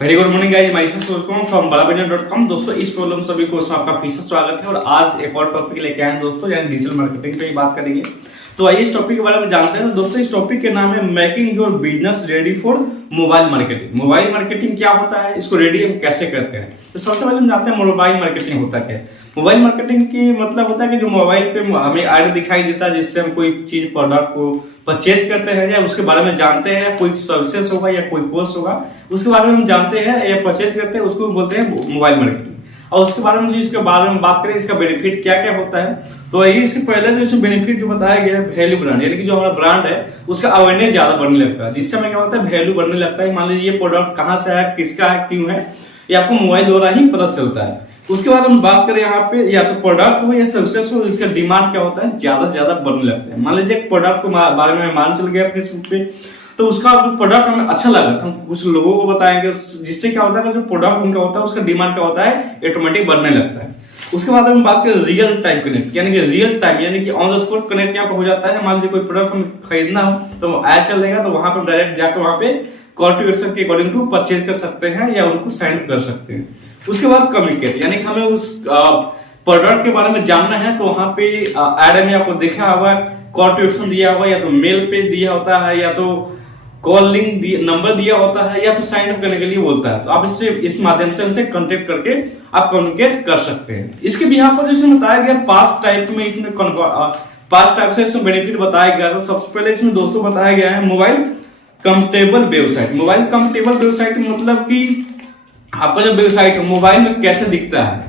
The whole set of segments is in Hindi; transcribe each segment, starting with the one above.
वेरी गुड मॉर्निंग गाइस, मैं फ्रॉम badabinia.com। दोस्तों इस प्रॉब्लम सभी को उसमें आपका फिर से स्वागत है और आज एक और टॉपिक लेके आए हैं दोस्तों, यानी डिजिटल मार्केटिंग पे ही बात करेंगे। तो आइए इस टॉपिक के बारे में जानते हैं। तो दोस्तों इस टॉपिक के नाम है making your business ready for mobile marketing. Mobile marketing क्या होता है, इसको रेडी हम कैसे करते हैं। तो सबसे पहले हम जानते हैं मोबाइल मार्केटिंग होता क्या है। मोबाइल मार्केटिंग की मतलब होता है कि जो मोबाइल पे हमें ऐड दिखाई देता है जिससे हम कोई चीज प्रोडक्ट को परचेज करते हैं या उसके बारे में जानते हैं, या कोई सर्विसेज होगा या कोई कोर्स होगा उसके बारे में हम जानते हैं या परचेज करते हैं, उसको बोलते हैं मोबाइल मार्केटिंग। और उसके बारे में जो इसके बारे में बात करें, इसका बेनिफिट क्या क्या होता है, तो इससे पहले जो इसमें बेनिफिट जो बताया गया है वैल्यू ब्रांड, यानी कि जो हमारा ब्रांड है उसका अवेयरनेस ज्यादा बढ़ने लगता है, जिससे हमें क्या होता है वैल्यू बढ़ने लगता है। मान लीजिए ये प्रोडक्ट कहाँ से है, किसका है, क्यों है, ये आपको मोबाइल द्वारा ही पता चलता है। उसके बाद हम बात करें यहाँ पे या तो प्रोडक्ट हो या सर्विसेज हो, इसका डिमांड क्या होता है ज्यादा से ज्यादा बढ़ने लगता है। मान लीजिए एक प्रोडक्ट के बारे में मान चल गया फेसबुक पे, तो उसका प्रोडक्ट हमें अच्छा लगा तो हम कुछ लोगों को बताएंगे, जिससे क्या होता है जो प्रोडक्ट उनका होता है उसका डिमांड क्या होता है ऑटोमेटिक बढ़ने लगता है। उसके बाद हम बात करें रियल टाइम कनेक्ट, यानी कि रियल टाइम यानी कि ऑन द स्पॉट कनेक्ट यहाँ पे हो जाता है। मान लीजिए कोई प्रोडक्ट हमें खरीदना हो तो ऐड चलेगा, तो वहां पर डायरेक्ट जाकर वहां पे कॉल टू एक्शन के अकॉर्डिंग टू परचेज कर सकते हैं या उनको सेंड कर सकते हैं। उसके बाद कम्युनिकेट, यानी कि हमें उस प्रोडक्ट के बारे में जानना है, तो वहां पे एड में आपको देखा होगा कॉल टू एक्शन दिया होगा, या तो मेल पे दिया होता है, या तो कॉल लिंक नंबर दिया होता है, या तो साइन अप करने के लिए बोलता है। तो आप इससे इस माध्यम से उनसे कांटेक्ट करके आप कम्युनिकेट कर सकते हैं। इसके बिहाफ पर जो बताया गया पांच टाइप में, इसमें पांच टाइप से इसमें बेनिफिट बताया गया। तो सबसे पहले इसमें दोस्तों बताया गया है mobile comfortable website. Mobile comfortable website मतलब कि आपका जो वेबसाइट है मोबाइल में कैसे दिखता है।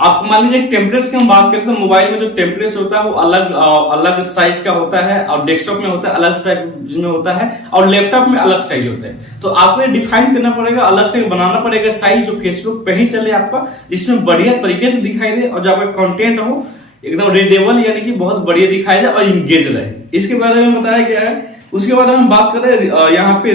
आप मान लीजिए टेम्पलेट्स की हम बात करें तो मोबाइल में जो टेम्पलेट्स होता है वो अलग अलग साइज का होता है, और डेस्कटॉप में होता है अलग साइज में होता है, और लैपटॉप में अलग साइज होता है। तो आपको ये डिफाइन करना पड़ेगा, अलग से बनाना पड़ेगा साइज जो फेसबुक पे ही चले आपका, जिसमें बढ़िया तरीके से दिखाई दे और जो आपका कंटेंट हो एकदम रीडेबल, यानी कि बहुत बढ़िया दिखाई दे और इंगेज रहे। इसके बारे में बताया गया है। उसके बाद हम बात करें यहाँ पे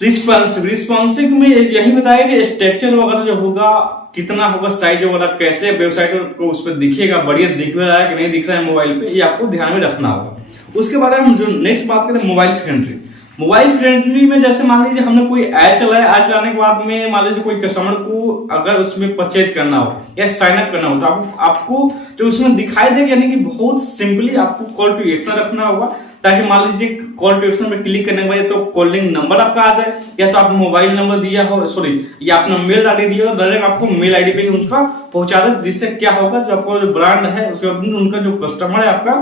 रिस्पॉन्सिव में यही बताया कि स्ट्रक्चर वगैरह जो होगा कितना होगा, साइज वगैरह कैसे वेबसाइट को उस पर दिखेगा, बढ़िया दिख रहा है कि नहीं दिख रहा है मोबाइल पे, ये आपको ध्यान में रखना होगा। उसके बाद हम जो नेक्स्ट बात करें मोबाइल फ्रेंडली। मोबाइल फ्रेंडली में जैसे मान लीजिए हमने कोई ऐड चलाया, ऐड चलाने के बाद में मान लीजिए कोई कस्टमर को अगर उसमें परचेज करना हो या साइन अप करना हो, तो आपको जो उसमें दिखाई देगा, यानी कि बहुत सिंपली आपको कॉल टू एक्शन रखना होगा, ताकि मान लीजिए कॉल टू एक्शन में क्लिक करने के बाद तो कॉलिंग नंबर आपका आ जाए, या तो आप मोबाइल नंबर दिया हो, सॉरी या अपना मेल आईडी दिया हो, डायरेक्ट आपको मेल आईडी पे उनका पहुंचा दे, जिससे क्या होगा जो आपका जो ब्रांड है उसके उनका जो कस्टमर है आपका,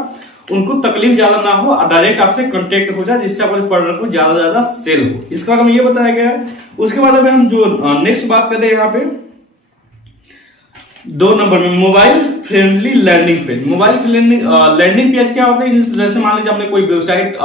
उनको तकलीफ ज्यादा ना हो, डायरेक्ट आपसे कांटेक्ट हो जाए, जिससे आपके प्रोडक्ट को ज्यादा सेल हो। इसके बाद में ये बताया गया है। उसके बाद में हम जो नेक्स्ट बात करें यहाँ पे 2 नंबर में mobile friendly landing page. Mobile landing page क्या होता है, जैसे मान लीजिए हमने कोई वेबसाइट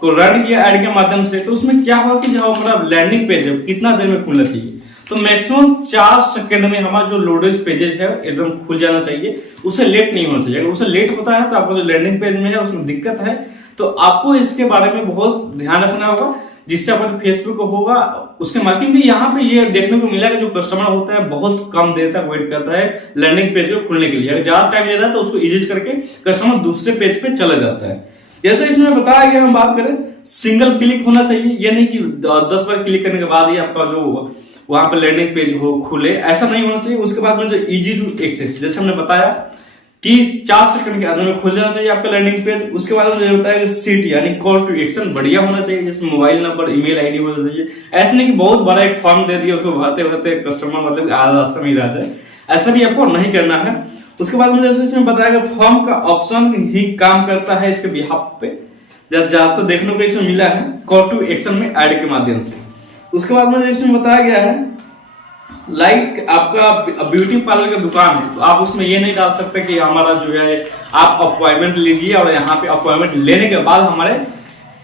को रन किया ऐड के माध्यम से, तो उसमें क्या होगा कि जो हमारा लैंडिंग पेज है कितना देर में खुलना चाहिए, तो मैक्सिमम 4 सेकंड में हमारा जो लोडेड पेजेस है एकदम खुल जाना चाहिए, उसे लेट नहीं होना चाहिए। अगर उसे लेट होता है तो आपको जो लैंडिंग पेज में है उसमें दिक्कत है, तो आपको इसके बारे में बहुत ध्यान रखना होगा, जिससे अपन फेसबुक होगा उसके मार्केटिंग में। यहाँ पे ये देखने को मिला कि जो कस्टमर होता है बहुत कम देर तक वेट करता है लैंडिंग पेज को खुलने के लिए। अगर ज्यादा टाइम ले रहा है तो उसको एडिट करके कस्टमर दूसरे पेज पे चला जाता है। जैसे इसमें बताया गया, हम बात करें सिंगल क्लिक होना चाहिए, ये नहीं कि 10 बार क्लिक करने के बाद ही आपका जो वहां पर लैंडिंग पेज हो खुले, ऐसा नहीं होना चाहिए। उसके बाद में जो इजी टू एक्सेस, जैसे हमने बताया कि 4 सेकंड के अंदर में खुल जाना चाहिए आपका लैंडिंग पेज। उसके बाद मुझे बताया कि सीट यानी कॉल टू एक्शन बढ़िया होना चाहिए, जैसे मोबाइल नंबर ईमेल आईडी होना चाहिए। ऐसा नहीं कि बहुत बड़ा एक फॉर्म दे दिया उसको भरते भरते कस्टमर मतलब आधा रास्ता में ही रह जाए, ऐसा भी आपको नहीं करना है। उसके बाद मुझे जैसे इसमें बताया कि फॉर्म का ऑप्शन ही काम करता है इसके बिहाफ पे, ज्यादातर देखने को इसमें मिला है कॉल टू एक्शन में ऐड के माध्यम से। उसके बाद मुझे इसमें बताया गया है लाइक आपका ब्यूटी पार्लर का दुकान है, तो आप उसमें ये नहीं डाल सकते कि हमारा जो है आप अपॉइंटमेंट लीजिए और यहाँ पे अपॉइंटमेंट लेने के बाद हमारे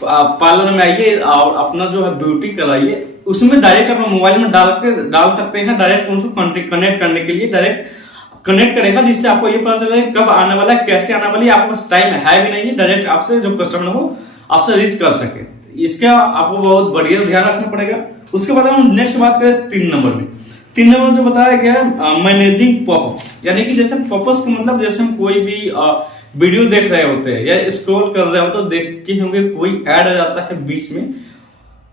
पार्लर में आइए और अपना जो है ब्यूटी कराइए। उसमें डायरेक्ट अपना मोबाइल में डाल सकते हैं, डायरेक्ट उनको कनेक्ट करने के लिए डायरेक्ट कनेक्ट करेगा, जिससे आपको ये पता चले कब आने वाला है, कैसे आने वाली है। आपके पास टाइम है भी नहीं है, डायरेक्ट आपसे जो कस्टमर हो आपसे रीच कर सके। इसका आपको बहुत बढ़िया ध्यान रखना पड़ेगा। उसके बाद हम नेक्स्ट बात करें 3 नंबर में। 3 नंबर जो बताया गया है मैनेजिंग पॉपअप्स, यानी कि जैसे पॉपअप्स का मतलब जैसे हम कोई भी वीडियो देख रहे होते हैं या स्क्रॉल कर रहे हो तो देख के होंगे कोई ऐड आ जाता है बीच में,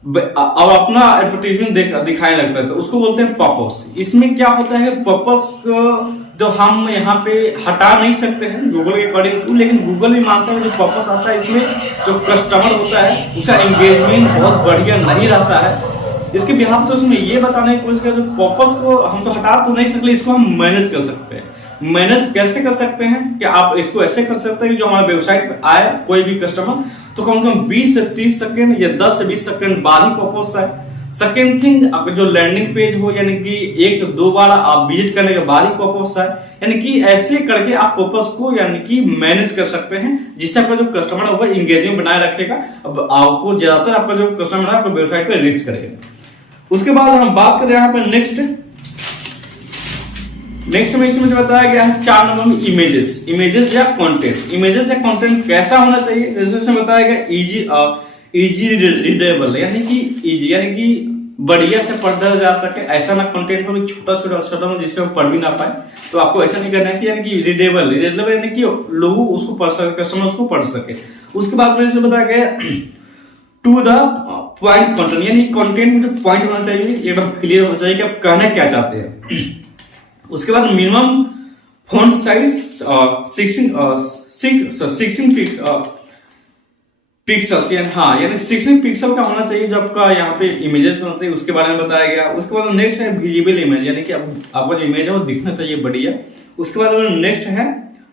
और अपना एडवर्टीजमेंट दिखाने लगता है, तो उसको बोलते हैं पॉपअप्स। इसमें क्या होता है, पॉपअप्स को जो हम यहाँ पे हटा नहीं सकते हैं गूगल के अकॉर्डिंग टू, लेकिन गूगल भी मानता है जो पॉपअप्स आता है इसमें जो कस्टमर होता है उसका एंगेजमेंट बहुत बढ़िया नहीं रहता है। इसके बिहाफ से उसमें ये बताने की कोशिश कर, जो पॉपअप्स को हम तो हटा तो नहीं सकते, इसको हम मैनेज कर सकते हैं। मैनेज कैसे कर सकते हैं कि आप इसको ऐसे कर सकते हैं कि जो हमारे वेबसाइट पे आए कोई भी कस्टमर, तो कम से कम 20 से 30 सेकंड या 10 से 20 सेकंड बाद ही पॉपअप्स आए। सेकेंड थिंग, आपका जो लैंडिंग पेज हो, यानी कि 1 से 2 बार आप विजिट करने के बाद ही पॉपअप्स आए, यानी कि ऐसे करके आप पॉपअप्स को यानी कि मैनेज कर सकते हैं, जिससे आपका जो कस्टमर होगा एंगेजमेंट बनाए रखेगा। अब आपको ज्यादातर आपका जो कस्टमर है आपको वेबसाइट पे रीच करेगा। उसके बाद हम बात करें यहाँ पे नेक्स्ट में इसमें जो बताया गया है 4 नंबर में इमेजेस या कंटेंट। इमेजेस या कंटेंट कैसा होना चाहिए, जैसे इसमें बताया गया इजी रीडेबल, यानी कि बढ़िया से पढ़ा जा सके, ऐसा ना कंटेंट हो छोटा छोटा जिससे वो पढ़ भी ना पाए। तो आपको ऐसा नहीं करना है कि यानी कि रीडेबल यानी कि लोग उसको पढ़ सके, कस्टमर उसको पढ़ सके। उसके बाद में इसमें बताया गया टू द पॉइंट कंटेंट, यानी कंटेंट में जो पॉइंट होना चाहिए एकदम क्लियर होना चाहिए कि आप कहना क्या चाहते हैं। उसके बाद मिनिमम फॉन्ट साइज 16 पिक्सल्स, यानी 16 पिक्सल का होना चाहिए जो आपका यहाँ पे इमेजेस होते हैं, उसके बारे में बताया गया। उसके बाद नेक्स्ट है विजिबल इमेज, यानी कि आपका जो इमेज है वो दिखना चाहिए बढ़िया। उसके बाद नेक्स्ट है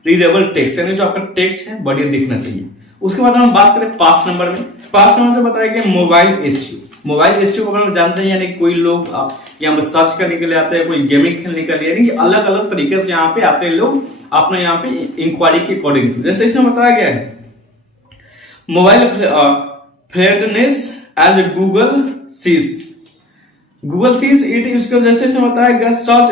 रीडेबल टेक्स्ट, यानी जो आपका टेक्स्ट है बढ़िया दिखना चाहिए। उसके बाद हम बात करें 5 नंबर में, 5 नंबर से बताया गया मोबाइल एसईओ को अगर जानते हैं, यानी कोई लोग यहाँ पे सर्च करने के लिए आते हैं, कोई गेमिंग खेलने के लिए, यानी कि अलग अलग तरीके से यहाँ पे आते हैं लोग अपने यहाँ पे इंक्वायरी के अकॉर्डिंग। जैसे इसमें बताया गया है mobile friendness as a Google sees it, इसको जैसे इसमें बताया गया सर्च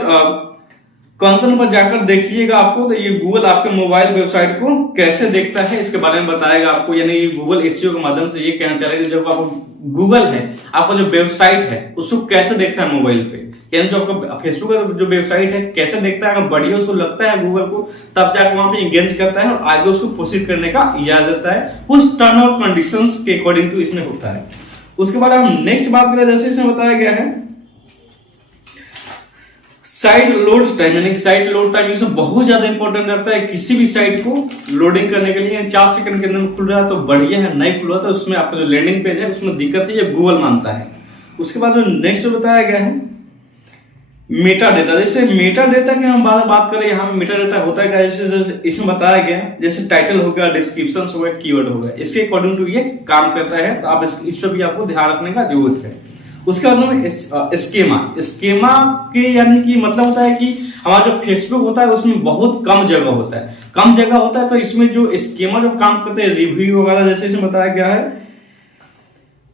कंसर्न पर जाकर देखिएगा आपको, तो ये गूगल आपके मोबाइल वेबसाइट को कैसे देखता है इसके बारे में बताएगा आपको। यानी गूगल एसईओ के माध्यम से ये कहना चाह रहा है जब आप गूगल है आपका जो वेबसाइट है उसको कैसे देखता है मोबाइल पे, यानी जो आपका फेसबुक का जो वेबसाइट है कैसे देखता है। अगर बढ़िया उसको लगता है गूगल को, तब जाकर वहां पे एंगेज करता है और आगे उसको प्रोसीड करने का इजाजत देता है, उस टर्म और कंडीशंस के अकॉर्डिंग टू इसमें होता है। उसके बाद हम नेक्स्ट बात करें, जैसे इसमें बताया गया है साइट लोड टाइम, यानी साइट लोड टाइम इसमें बहुत ज्यादा इंपॉर्टेंट रहता है। किसी भी साइट को लोडिंग करने के लिए 4 सेकंड के अंदर खुल रहा है तो बढ़िया है, नहीं खुल रहा तो उसमें आपका जो लैंडिंग पेज है उसमें दिक्कत है, ये गूगल मानता है। उसके बाद जो नेक्स्ट बताया गया है मेटा डेटा, जैसे मेटा डेटा की हम बात करें, यहाँ मेटा डेटा होता है जैसे इसमें बताया गया जैसे टाइटल हो गया, डिस्क्रिप्शन हो गया, कीवर्ड हो गया, इसके अकॉर्डिंग टू ये काम करता है, तो आप इस पर भी आपको ध्यान रखने का जरूरत है। उसके बाद में स्केमा के यानी कि मतलब होता है कि हमारा जो फेसबुक होता है उसमें बहुत कम जगह होता है, तो इसमें जो स्केमा जो काम करते हैं रिव्यू वगैरह, जैसे इसमें बताया गया है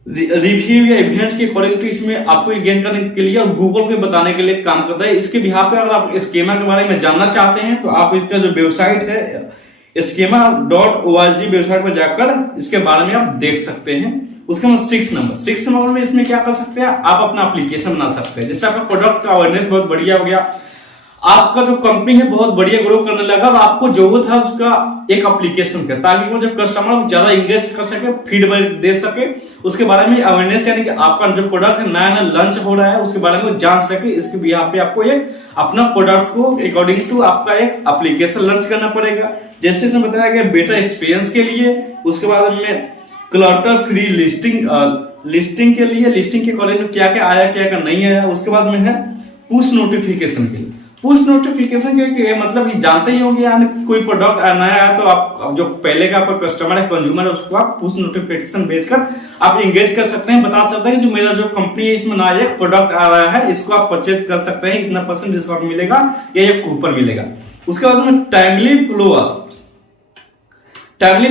रिव्यू या इवेंट्स के अकॉर्डिंग टू इसमें आपको एंगेज करने के लिए और गूगल को बताने के लिए काम करता है। इसके बिहाफ पे अगर आप स्केमा के बारे में जानना चाहते हैं तो आप इसका जो वेबसाइट है schema.org वेबसाइट पर जाकर इसके बारे में आप देख सकते हैं। उसके बाद 6 नंबर में इसमें क्या कर सकते हैं, आप अपना एप्लीकेशन बना सकते हैं, जिससे आपका प्रोडक्ट का अवेयरनेस बहुत बढ़िया हो गया, आपका जो कंपनी है बहुत बढ़िया ग्रो करने लगा और आपको जरूरत है उसका एक एप्लीकेशन का, ताकि वो जो कस्टमर ज्यादा इंगेज कर सके, फीडबैक दे सके, उसके बारे में अवेयरनेस, यानी कि आपका जो प्रोडक्ट है नया लॉन्च हो रहा है उसके बारे में वो जान सके। इसके भी यहाँ पे आपको एक अपना प्रोडक्ट को अकॉर्डिंग टू आपका एक एप्लीकेशन लॉन्च करना पड़ेगा, जैसे इसमें बताया गया बेटर एक्सपीरियंस के लिए। उसके बाद में क्लटर फ्री लिस्टिंग के लिए, लिस्टिंग के अकॉर्डिंग टू क्या क्या आया क्या क्या नहीं आया। उसके बाद में है पुश नोटिफिकेशन के लिए, पुश नोटिफिकेशन के मतलब ये जानते ही होंगे, यानी कोई प्रोडक्ट नया आया तो आप जो पहले का आपका कस्टमर है, कंज्यूमर है, उसको आप पुश नोटिफिकेशन भेजकर आप एंगेज कर सकते हैं, बता सकते हैं कि जो मेरा जो कंपनी है इसमें नया एक प्रोडक्ट आ रहा है, इसको आप परचेज कर सकते हैं, इतना % डिस्काउंट मिलेगा या एक कूपन मिलेगा। उसके बाद में टाइमली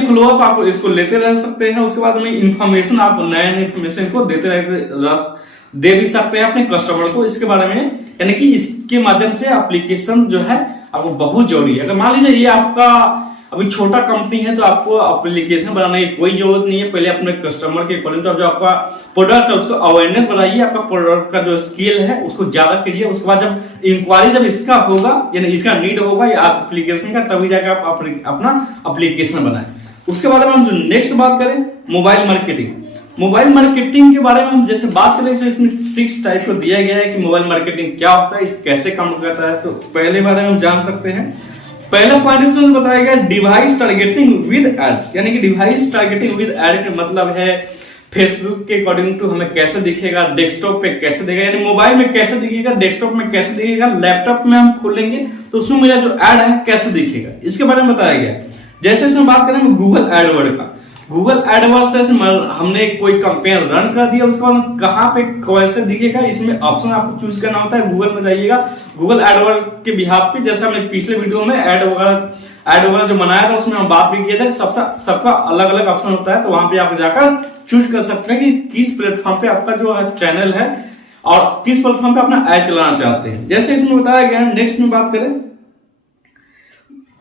फ्लो अप आप इसको लेते रह सकते हैं। उसके बाद में इंफॉर्मेशन, आप नए इंफॉर्मेशन को दे भी सकते हैं अपने कस्टमर को इसके बारे में, यानी कि इसके माध्यम से एप्लीकेशन जो है आपको बहुत जरूरी है। अगर मान लीजिए ये आपका अभी छोटा कंपनी है तो आपको एप्लीकेशन बनाने की कोई जरूरत नहीं है, पहले अपने कस्टमर के अकॉर्डिंग तो जो आपका प्रोडक्ट है उसको अवेयरनेस बढ़ाइए, आपका प्रोडक्ट का जो स्किल है उसको ज्यादा कीजिए। उसके बाद जब इंक्वायरी जब इसका होगा यानी इसका नीड होगा या एप्लीकेशन का, तभी जाकर आप अपना एप्लीकेशन बनाए। उसके बाद में हम जो नेक्स्ट बात करें मोबाइल मोबाइल मार्केटिंग के बारे में हम जैसे बात करें तो इसमें 6 टाइप को दिया गया है कि मोबाइल मार्केटिंग क्या होता है, कैसे काम करता है। तो पहले बारे में हम जान सकते हैं। पहला पॉइंट इसमें बताया गया डिवाइस टारगेटिंग विद एड्स, यानी कि डिवाइस टारगेटिंग विद एड का मतलब है फेसबुक के अकॉर्डिंग टू हमें कैसे दिखेगा, डेस्कटॉप पे कैसे दिखेगा, यानी मोबाइल में कैसे दिखेगा, डेस्कटॉप में कैसे दिखेगा, लैपटॉप में हम खोलेंगे तो उसमें मेरा जो एड है कैसे दिखेगा, इसके बारे में बताया गया। जैसे इसमें बात करें गूगल एडवर्ड का, गूगल एडवर्ड से हमने कोई कैंपेन रन कर दिया, उसके बाद कहां पे कैसे दिखेगा, इसमें ऑप्शन आपको चूज करना होता है। गूगल में जाइएगा, गूगल एडवर्ड के बिहाफ पे, जैसे हमने पिछले वीडियो में एड वगैरह जो बनाया था उसमें हम बात भी किए थे, सबका अलग अलग ऑप्शन होता है। तो वहां पे आप जाकर चूज कर सकते हैं कि किस प्लेटफॉर्म पे आपका जो चैनल है और किस प्लेटफॉर्म पे अपना एड चलाना चाहते हैं। जैसे इसमें बताया गया है। नेक्स्ट में बात करें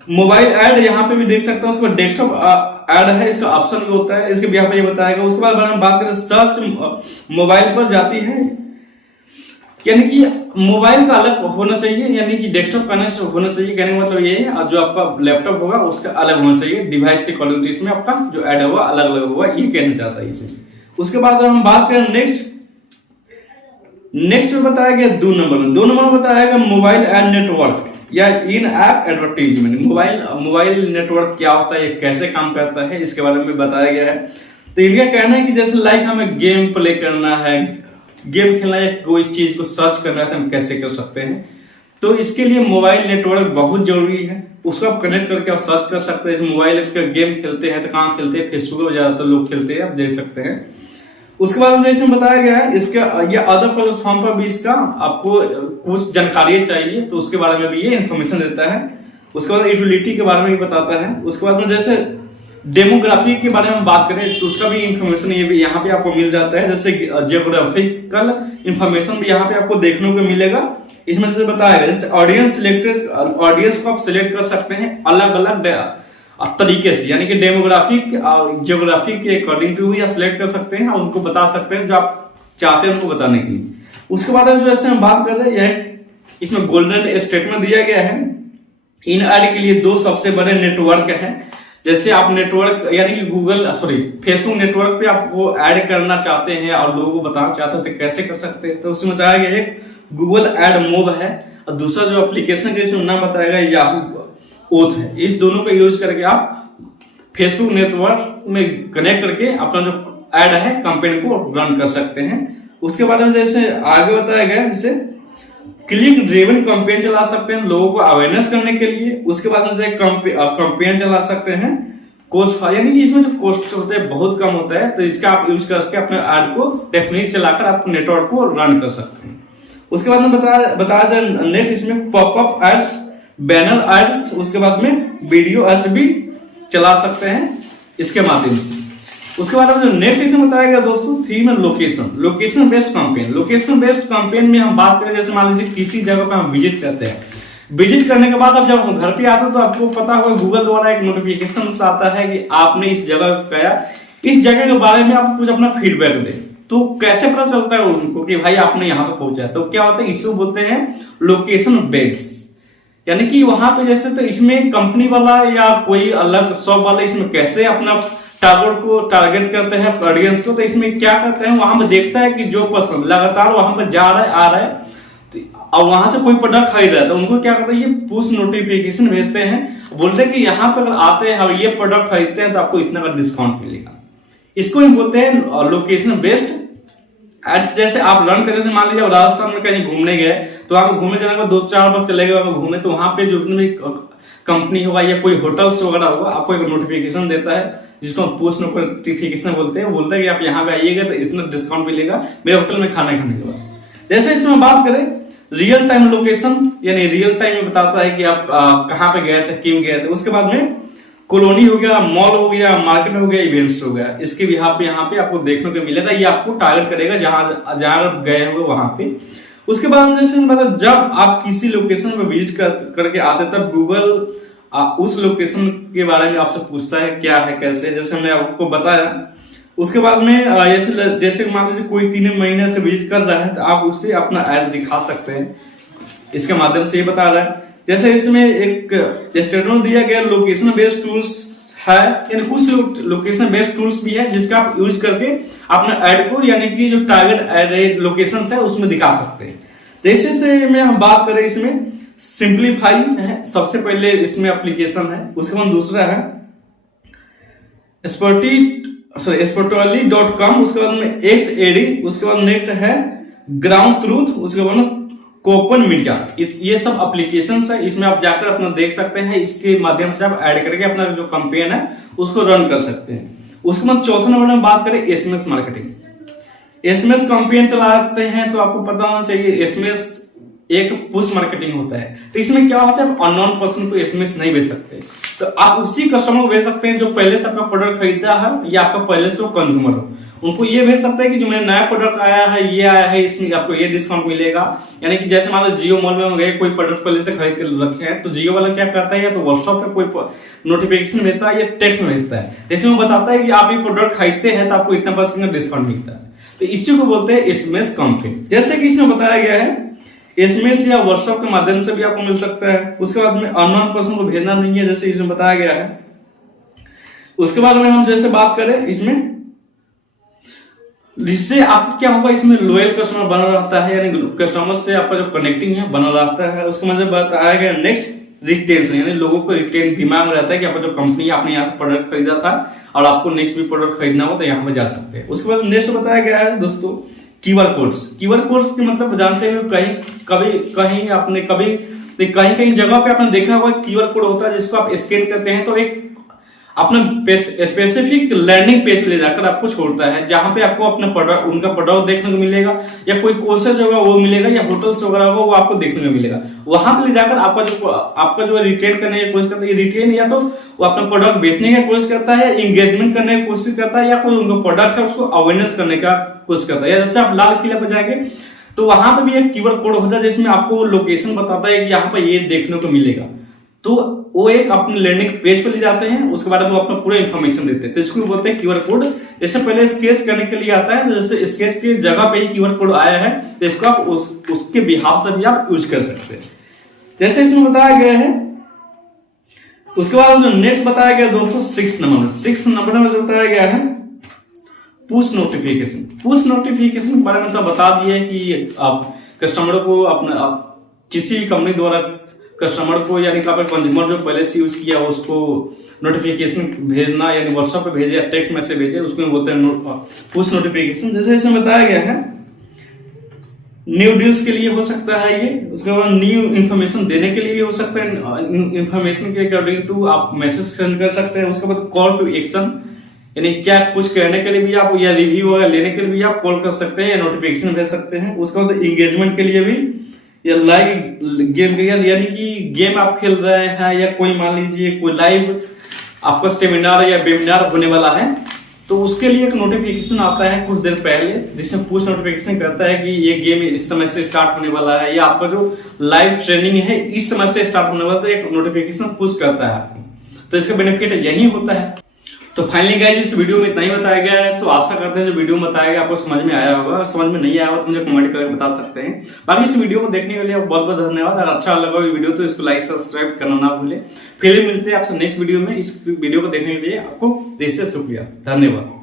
मोबाइल ऐड, यहाँ पे भी देख सकते हैं, उसका डेस्कटॉप ऐड है, इसका ऑप्शन भी होता है, इसके बिहाफ पे ये बताएगा। उसके बाद हम बात करें सर्च मोबाइल पर जाती है, यानी कि मोबाइल का अलग होना चाहिए, यानी कि डेस्कटॉप का होना चाहिए। कहने का मतलब ये है जो आपका लैपटॉप होगा उसका अलग होना चाहिए, डिवाइस के अकॉर्डिंग इसमें आपका जो ऐड होगा अलग अलग होगा, ये कहना चाहता है इसे। उसके बाद हम बात करें नेक्स्ट में बताया गया 2 नंबर में बताया गया मोबाइल एड नेटवर्क या इन ऐप एडवर्टीजमेंट। मोबाइल नेटवर्क क्या होता है, ये कैसे काम करता है, इसके बारे में बताया गया है। तो इनका कहना है कि जैसे लाइक हमें गेम प्ले करना है, गेम खेलना है, कोई चीज को सर्च करना है तो हम कैसे कर सकते हैं। तो इसके लिए मोबाइल नेटवर्क बहुत जरूरी है, उसको आप कनेक्ट करके आप सर्च कर सकते हैं। मोबाइल का गेम खेलते हैं तो कहाँ खेलते हैं, फेसबुक पर ज्यादातर लोग खेलते हैं, आप देख सकते हैं। उसके बाद जैसे बताया गया है इसका ये अदर प्लेटफॉर्म पर भी इसका आपको कुछ जानकारी चाहिए तो उसके बारे में भी ये इन्फॉर्मेशन देता है। उसके बाद यूटिलिटी के बारे में भी बताता है। उसके बाद में जैसे डेमोग्राफी के बारे में बात करें तो उसका भी इंफॉर्मेशन ये भी यहाँ पे आपको मिल जाता है। जैसे जियोग्राफिकल इंफॉर्मेशन भी यहाँ पे आपको देखने को मिलेगा। इसमें जैसे बताया गया जैसे ऑडियंस को आप सिलेक्ट कर सकते हैं अलग अलग तरीके से, यानी कि डेमोग्राफिक जियोग्राफी के अकॉर्डिंग टू भी आप सिलेक्ट कर सकते हैं और उनको बता सकते हैं जो आप चाहते हैं उनको बताने के लिए। उसके बाद में जैसे हम बात कर रहे हैं इसमें गोल्डन स्टेटमेंट दिया गया है। इन ऐड के लिए 2 सबसे बड़े नेटवर्क है। जैसे आप नेटवर्क यानी कि फेसबुक नेटवर्क पे आपको ऐड करना चाहते हैं और लोगों को बताना चाहते हैं तो कैसे कर सकते हैं। तो उसमें बताया गया है गूगल एड मोब है और दूसरा जो एप्लीकेशन जैसे नाम बताया गया याहू ओथ है। इस दोनों का यूज करके आप फेसबुक नेटवर्क में कनेक्ट करके अपना जो ऐड है कैंपेन को रन कर सकते हैं। उसके बारे में जैसे आगे बताया गया जैसे क्लिक ड्रिवन कैंपेन चला सकते हैं लोगों को अवेयरनेस करने के लिए। उसके बाद में जैसे कैंपेन चला सकते हैं कॉस्ट, यानी कि इसमें जो कॉस्ट होता है बहुत कम होता है, तो इसका आप यूज करके अपने ऐड को डेफिनेटली चलाकर आप नेटवर्क को रन कर सकते हैं। उसके बाद में बताया जाए नेक्स्ट इसमें पॉपअप एड्स, बैनर एड्स, उसके बाद में वीडियो एड्स भी चला सकते हैं इसके माध्यम से। उसके बाद जो नेक्स्ट सेक्शन बताया गया दोस्तों theme and location based campaign. Location based campaign में हम बात करें जैसे मान लीजिए किसी जगह पर हम विजिट करते हैं, विजिट करने के बाद अब जब हम घर पे आते हैं तो आपको पता होगा गूगल द्वारा एक नोटिफिकेशन आता है कि आपने इस जगह गया, इस जगह के बारे में आप कुछ अपना फीडबैक दें। तो कैसे पता चलता है उनको कि भाई आपने यहाँ पे पहुंचा? तो क्या होता है इसको बोलते हैं लोकेशन बेस्ड, यानी कि वहां पे जैसे तो इसमें कंपनी वाला या कोई अलग शॉप वाला इसमें कैसे अपना टारगेट को टारगेट करते हैं ऑडियंस को, तो इसमें क्या करते हैं वहां पे देखता है कि जो पर्सन लगातार वहां पर जा रहा है आ रहा है तो अब वहां से कोई प्रोडक्ट खरीद रहा है तो उनको क्या करते हैं ये पुश नोटिफिकेशन भेजते हैं, बोलते हैं कि यहाँ पे अगर आते हैं और ये प्रोडक्ट खरीदते हैं तो आपको इतना का डिस्काउंट मिलेगा। इसको ही बोलते हैं लोकेशन बेस्ड एड्स। जैसे आप रन कर जैसे मान लीजिए राजस्थान में कहीं घूमने गए तो आप घूमने जाने का 2-4 बार चले गए घूमने, तो वहां पे जो भी कंपनी होगा या कोई होटल्स वगैरह होगा आपको एक नोटिफिकेशन देता है जिसको हम पोस्ट नोटिफिकेशन बोलते हैं। बोलता है कि आप यहाँ पे आइएगा तो इतना डिस्काउंट मिलेगा मेरे होटल में खाने खाने के बाद। जैसे इसमें बात करें रियल टाइम लोकेशन, यानी रियल टाइम में बताता है कि आप कहाँ पे गए थे, क्यों गए थे। उसके बाद में कॉलोनी हो गया, मॉल हो गया, मार्केट हो गया, इवेंट्स हो गया, इसके भी यहाँ पे आपको देखने को मिलेगा। ये आपको टारगेट करेगा जहां आप गए होंगे वहां पे। उसके बाद जैसे मतलब जब आप किसी लोकेशन पे विजिट करके आते तब गूगल उस लोकेशन के बारे में आपसे पूछता है क्या है कैसे, जैसे हमने आपको बताया। उसके बाद में जैसे मान लीजिए कोई 3 महीने से विजिट कर रहा है तो आप उसे अपना ऐड दिखा सकते हैं, इसके माध्यम से ये बता रहा है। जैसे इसमें एक स्टेटमेंट दिया गया लोकेशन बेस्ड टूल्स है, यानी कुछ लोकेशन बेस्ड टूल्स भी है जिसका आप यूज करके अपने ऐड को यानी कि जो टारगेट ऐड लोकेशन है उसमें दिखा सकते हैं। जैसे से में हम बात करें इसमें सिंपलीफाई है, सबसे पहले इसमें एप्लीकेशन है, उसके बाद दूसरा है expertly.com, उसके बाद में XAD, उसके बाद नेक्स्ट है ग्राउंड ट्रूथ, उसके बाद में कोपन मीडिया। ये सब एप्लीकेशंस है, इसमें आप जाकर अपना देख सकते हैं, इसके माध्यम से आप ऐड करके अपना जो कैंपेन है उसको रन कर सकते हैं। उसके बाद चौथा नंबर में बात करें एसएमएस मार्केटिंग। एसएमएस कैंपेन चलाते हैं तो आपको पता होना चाहिए एसएमएस एक पुश मार्केटिंग होता है। तो इसमें क्या होता है, आप अननोन पर्सन को एसएमएस नहीं भेज सकते, तो आप उसी कस्टमर को भेज सकते हैं जो पहले से आपका प्रोडक्ट खरीदा है या आपका पहले से वो कंज्यूमर हो। उनको ये भेज सकते हैं कि जो मेरा नया प्रोडक्ट आया है ये आया है, इसमें आपको ये डिस्काउंट मिलेगा। यानी कि जैसे मान लो जियो मॉल में हम गए, कोई प्रोडक्ट पहले से खरीद के रखे हैं, तो जियो वाला क्या करता है, या तो व्हाट्सएप पे कोई नोटिफिकेशन भेजता है या टेक्स्ट में भेजता है, जैसे वो बताता है कि आप ये प्रोडक्ट खरीदते हैं तो आपको इतना % डिस्काउंट मिलता है। तो इसी को बोलते हैं एसएमएस कैंपेन। जैसे कि इसमें बताया गया है एसएमएस या व्हाट्सएप के माध्यम से भी आपको मिल सकता है। उसके बाद में अननोन पर्सन को भेजना नहीं है, जैसे इसमें बताया गया है। उसके बाद में हम जैसे बात करें इसमें, जिससे आपको क्या होगा, इसमें लॉयल कस्टमर बना रहता है, यानी कस्टमर से आपका जो कनेक्टिंग है बना रहता है। उसके बाद बताया गया नेक्स्ट रिटेंशन, यानी लोगों को रिटेन दिमाग में रहता है कि आपका जो कंपनी आपने यहाँ से प्रोडक्ट खरीदा था और आपको नेक्स्ट भी प्रोडक्ट खरीदना हो तो यहाँ पे जा सकते हैं। उसके बाद नेक्स्ट बताया गया है दोस्तों कीवर्ड कोड्स। कीवर्ड कोड्स के मतलब जानते हैं, कहीं कहीं जगह पे आपने देखा होगा कीवर्ड कोड होता है जिसको आप स्कैन करते हैं तो एक अपना स्पेसिफिक लैंडिंग पेज ले जाकर आपको छोड़ता है, जहां पे आपको अपना प्रोडक्ट, उनका प्रोडक्ट देखने को मिलेगा, या कोई कोर्सेज होगा वो मिलेगा, या होटल्स वगैरह होगा वो आपको देखने को मिलेगा। वहां पे ले जाकर आपका जो रिटेन करने की कोशिश करता है, रिटेन या तो वो अपना प्रोडक्ट बेचने की कोशिश करता है, इंगेजमेंट करने की कोशिश करता है, या कोई उनका प्रोडक्ट है उसको अवेयरनेस करने का कोशिश करता है। या जैसे आप लाल किला पर जाएंगे तो वहां पे भी एक कीवर्ड कोड होता है जिसमें आपको लोकेशन बताता है कि यहाँ पे ये देखने को मिलेगा, तो वो एक अपने लैंडिंग पेज पे ले जाते हैं। उसके बाद वो अपना पूरा इन्फॉर्मेशन देते हैं, तो इसको बोलते हैं कीवर्ड कोड। जैसे पहले स्केच करने के लिए आता है, तो जैसे स्केच की जगह पे ही कीवर्ड कोड आया है तो इसको आप उसके बिहाफ से भी आप यूज कर सकते हैं, जैसे इसमें बताया गया है। उसके बाद जो नेक्स्ट बताया गया दोस्तों 6 नंबर में जो बताया गया है पुश नोटिफिकेशन। पुश नोटिफिकेशन के बारे में तो बता दिए कि आप कस्टमर को अपना किसी भी कंपनी द्वारा कस्टमर को यानी कि आपका कंज्यूमर जो पहले से यूज किया उसको नोटिफिकेशन भेजना, यानी व्हाट्सएप पे भेजे या टेक्स्ट मैसेज भेजे, उसको बोलते हैं पुश नोटिफिकेशन। जैसे इसमें बताया गया है न्यू डील्स के लिए हो सकता है ये, उसके बाद न्यू इन्फॉर्मेशन देने के लिए भी हो सकता है, इन्फॉर्मेशन के अकॉर्डिंग टू आप मैसेज सेंड कर सकते हैं। उसके बाद कॉल टू एक्शन, यानी क्या कुछ कहने के लिए भी आप, या रिव्यू वगैरह लेने के लिए भी आप कॉल कर सकते हैं या नोटिफिकेशन भेज सकते हैं। उसके बाद एंगेजमेंट के लिए भी, या लाइव गेम, यानी कि गेम आप खेल रहे हैं, या कोई मान लीजिए कोई लाइव आपका सेमिनार या वेबिनार होने वाला है तो उसके लिए एक नोटिफिकेशन आता है कुछ देर पहले, जिसमें पुश नोटिफिकेशन करता है कि ये गेम इस समय से स्टार्ट होने वाला है, या आपका जो लाइव ट्रेनिंग है इस समय से स्टार्ट होने वाला है, तो एक नोटिफिकेशन पुश करता है आपको। तो इसका बेनिफिट यही होता है। तो फाइनली गाइस इस वीडियो में इतना ही बताया गया है, तो आशा करते हैं जो वीडियो में बताया गया आपको समझ में आया होगा। अगर समझ में नहीं आया हो तो मुझे कमेंट करके बता सकते हैं। बाकी इस वीडियो को देखने के लिए बहुत बहुत धन्यवाद। अगर अच्छा लगा ये वीडियो तो इसको लाइक सब्सक्राइब करना ना भूलें। फिर मिलते हैं आपसे नेक्स्ट वीडियो में। इस वीडियो को देखने के लिए आपको दिल से शुक्रिया, धन्यवाद।